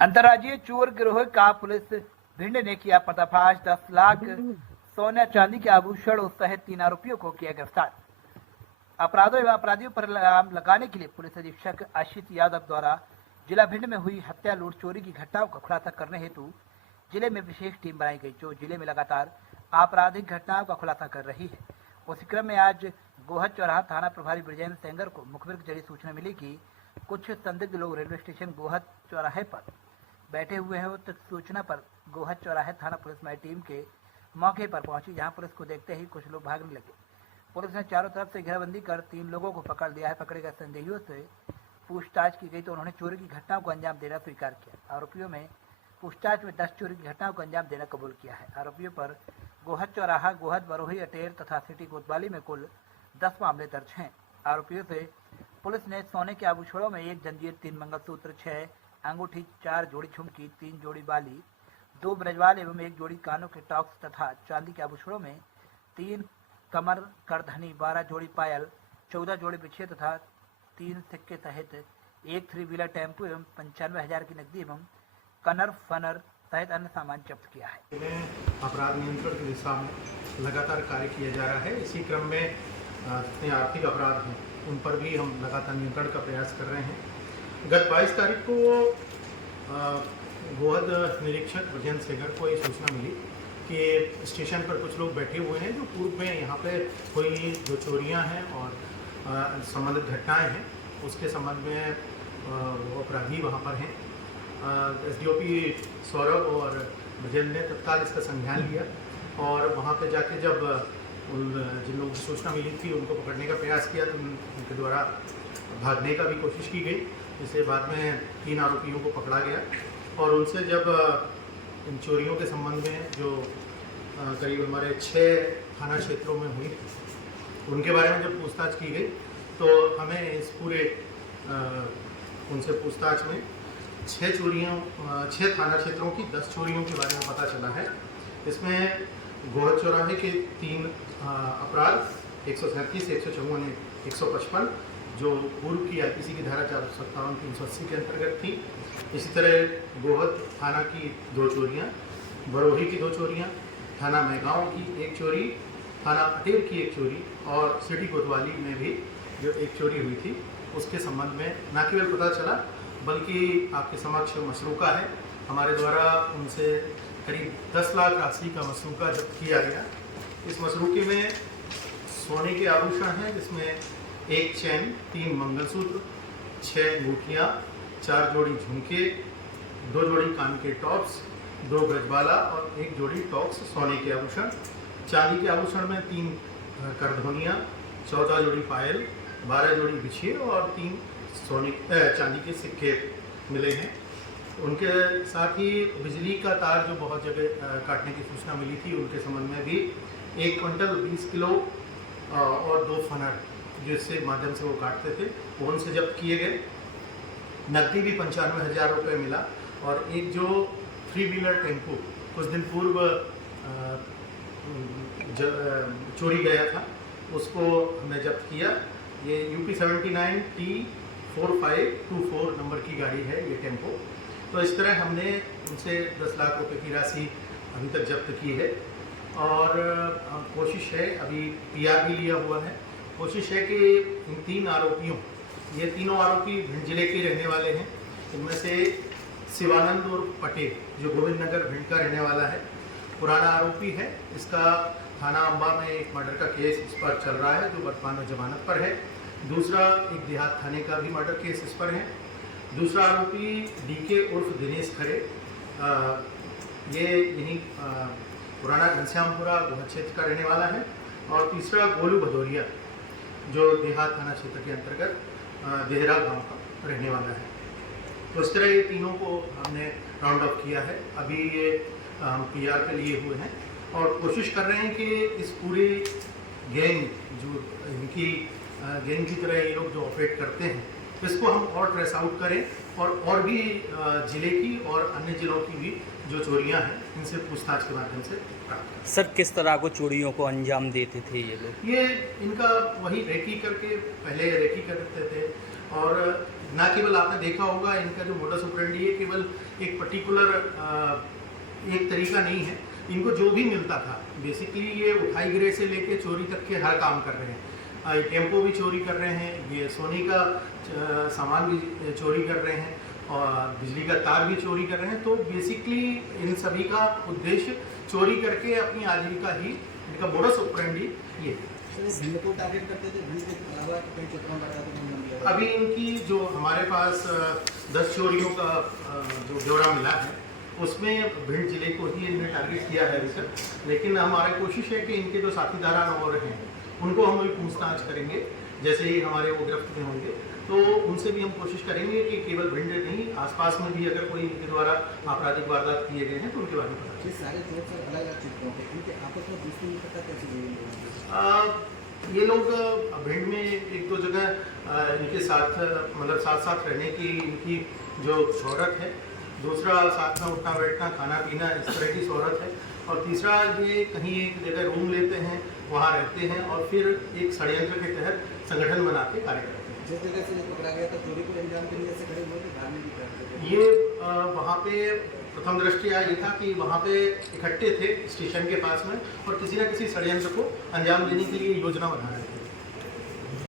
अंतर्राज्यीय चोर गिरोह का पुलिस भिंड ने किया पर्दाफाश। 10 लाख सोना चांदी के आभूषण सहित 3 आरोपियों को किया गिरफ्तार। अपराधों एवं अपराधियों पर लगाम लगाने के लिए पुलिस अधीक्षक आशीष यादव द्वारा जिला भिंड में हुई हत्या, लूट, चोरी की घटनाओं का खुलासा करने हेतु जिले में विशेष टीम बनाई गई, जो जिले में लगातार आपराधिक घटनाओं का खुलासा कर रही है। उसी क्रम में आज गोहद चौराहा थाना प्रभारी ब्रजेंद्र सेंगर को मुखबिर के जरिए सूचना मिली कि कुछ संदिग्ध लोग रेलवे स्टेशन गोहद चौराहे पर बैठे हुए हैं। तो सूचना पर गोहद चौराहे थाना पुलिस में टीम के मौके पर पहुंची, जहां पुलिस को देखते ही कुछ लोग भागने लगे। पुलिस ने चारों तरफ से घेराबंदी कर 3 लोगों को पकड़ लिया है। पकड़े गए संदेहियों से पूछताछ की गई तो उन्होंने चोरी की घटनाओं को अंजाम देना स्वीकार किया। आरोपियों में पूछताछ में 10 चोरी की घटनाओं को अंजाम देना कबूल किया है। आरोपियों पर गोहद चौराहा, गोहद, बरोही, अटेर तथा सिटी कोतवाली में कुल 10 मामले दर्ज हैं। आरोपियों से पुलिस ने सोने के आभूषणों में 1 जंजीर, 3 मंगलसूत्र, 6 अंगूठी, 4 जोड़ी झुमकी, 3 जोड़ी बाली, 2 ब्रजवाल एवं 1 जोड़ी कानों के टॉक्स तथा चांदी के आभूषणों में 3 कमर करधनी, 12 जोड़ी पायल, 14 जोड़ी बिछिए तथा 3 सिक्के सहित 1 3 व्हीलर टेम्पो एवं 95,000 की नकदी एवं कनर फनर सहित अन्य सामान जब्त किया है। अपराध नियंत्रण की दिशा में लगातार कार्य किया जा रहा है। इसी क्रम में जितने आर्थिक अपराध हैं उन पर भी हम लगातार नियंत्रण का प्रयास कर रहे हैं। गत 22 तारीख को गोहद निरीक्षक ब्रजेंद्र सेंगर को ये सूचना मिली कि स्टेशन पर कुछ लोग बैठे हुए हैं जो पूर्व में यहाँ पे कोई जो चोरियाँ हैं और संबंधित घटनाएं हैं उसके संबंध में वो अपराधी वहाँ पर हैं। एसडीओपी सौरभ और ब्रजेंद्र ने तत्काल इसका संज्ञान लिया और वहाँ पे जाके जब जिन लोगों की सूचना मिली थी उनको पकड़ने का प्रयास किया तो उनके द्वारा भागने का भी कोशिश की गई। इससे बाद में 3 आरोपियों को पकड़ा गया और उनसे जब इन चोरियों के संबंध में जो करीब हमारे 6 थाना क्षेत्रों में हुई उनके बारे में जब पूछताछ की गई तो हमें इस पूरे उनसे पूछताछ में 6 थाना क्षेत्रों की 10 चोरियों के बारे में पता चला है। इसमें गोहद चौराहे के 3 अपराध 137, 154, 155 जो पूर्व की आईपीसी की धारा 457, 380 के अंतर्गत थी। इसी तरह गोहद थाना की 2 चोरियाँ, बरोही की 2 चोरियाँ, थाना मेगांव की 1 चोरी, थाना अटेर की 1 चोरी और सिटी कोतवाली में भी जो 1 चोरी हुई थी उसके संबंध में न केवल पता चला बल्कि आपके समक्ष मसरूका है। हमारे द्वारा उनसे करीब 10 लाख राशि का मसरूका जब्त किया गया। इस मसरूके में सोने के आभूषण हैं जिसमें 1 चैन, 3 मंगलसूत्र, 6 अंगूठियाँ, 4 जोड़ी झुमके, 2 जोड़ी कान के टॉप्स, 2 ब्रजबाला और 1 जोड़ी टॉक्स सोने के आभूषण। चांदी के आभूषण में 3 करधोनियाँ, 14 जोड़ी पायल, 12 जोड़ी बिछिए और 3 चांदी के सिक्के मिले हैं। उनके साथ ही बिजली का तार जो बहुत जगह काटने की सूचना मिली थी उनके संबंध में भी 1 क्विंटल 20 किलो और 2 फनर जिससे माध्यम से वो काटते थे वो उनसे जब्त किए गए। नकदी भी 95,000 रुपये मिला और एक जो 3 व्हीलर टेम्पो कुछ दिन पूर्व चोरी गया था उसको हमने जब्त किया। ये UP 79 T4524 नंबर की गाड़ी है ये टेम्पो। तो इस तरह हमने उनसे 10 लाख रुपए की राशि अभी तक जब्त की है और कोशिश है, अभी PR भी लिया हुआ है। कोशिश है कि इन 3 आरोपियों, ये तीनों आरोपी भिंड जिले के रहने वाले हैं। इनमें से शिवानंद और पटेल जो गोविंद नगर भिंड का रहने वाला है, पुराना आरोपी है। इसका थाना अंबा में एक मर्डर का केस इस पर चल रहा है जो वर्तमान में जमानत पर है। दूसरा एक देहात थाने का भी मर्डर केस इस पर है। दूसरा आरोपी DK उर्फ दिनेश खरे, ये यहीं पुराना घनश्यामपुरा गोहद क्षेत्र का रहने वाला है। और तीसरा गोलू भदौरिया जो देहात थाना क्षेत्र के अंतर्गत देहरा गांव का रहने वाला है। तो इस तरह ये तीनों को हमने राउंड अप किया है। अभी ये हम PR पे लिए हुए हैं और कोशिश कर रहे हैं कि इस पूरी गैंग जो इनकी गैंग की तरह ये लोग जो ऑपरेट करते हैं इसको हम और ट्रेस आउट करें और भी ज़िले की और अन्य ज़िलों की भी जो चोरियां हैं इनसे पूछताछ के माध्यम से प्राप्त करें। सर, किस तरह को चोरियों को अंजाम देते थे ये लोग? ये इनका वही रेकी करके पहले रेकी करते थे और ना केवल आपने देखा होगा इनका जो मोडस ऑपरेंडी है केवल एक पर्टिकुलर एक तरीका नहीं है, इनको जो भी मिलता था बेसिकली ये उठाई गिरे से लेके चोरी तक के हर काम कर रहे हैं। टेम्पो भी चोरी कर रहे हैं, ये सोने का सामान भी चोरी कर रहे हैं और बिजली का तार भी चोरी कर रहे हैं। तो बेसिकली इन सभी का उद्देश्य चोरी करके अपनी आजीविका ही, इनका मोडस ऑपरेंडी ये है। भिंड को टारगेट करते थे, भिंड के अलावा कई क्षेत्रों में बताते थे। अभी इनकी जो हमारे पास 10 चोरियों का जो ब्यौरा मिला है उसमें भिंड जिले को ही इन्हें टारगेट किया है अभी तक, लेकिन हमारी कोशिश है कि इनके जो साथीदार और हैं उनको हम भी पूछताछ करेंगे। जैसे ही हमारे वो गिरफ्त में होंगे तो उनसे भी हम कोशिश करेंगे कि केवल भिंड नहीं, आसपास में भी अगर कोई इनके द्वारा आपराधिक वारदात किए गए हैं तो उनके बारे में पता ये सारे चोर सर अलग अलग क्षेत्रों के, इनके आपस में दोस्ती की पता कैसे हुई? ये लोग भिंड में एक दो जगह इनके साथ मतलब साथ साथ रहने की इनकी जो शोहरत है, दूसरा साथ में उठना बैठना खाना पीना इस तरह की शोहरत है, और तीसरा ये कहीं एक जगह रूम लेते हैं, वहाँ रहते हैं और फिर एक षड्यंत्र के तहत संगठन बना के कार्य करते हैं। जिस जगह से पकड़ा गया था चोरी को अंजाम के लिए ऐसे खड़े हुए थे, धार्मिक भी करते थे। ये वहाँ पे प्रथम दृष्टया ये था कि वहाँ पे इकट्ठे थे स्टेशन के पास में और किसी न किसी षड्यंत्र को अंजाम देने के लिए योजना बना रहे थे।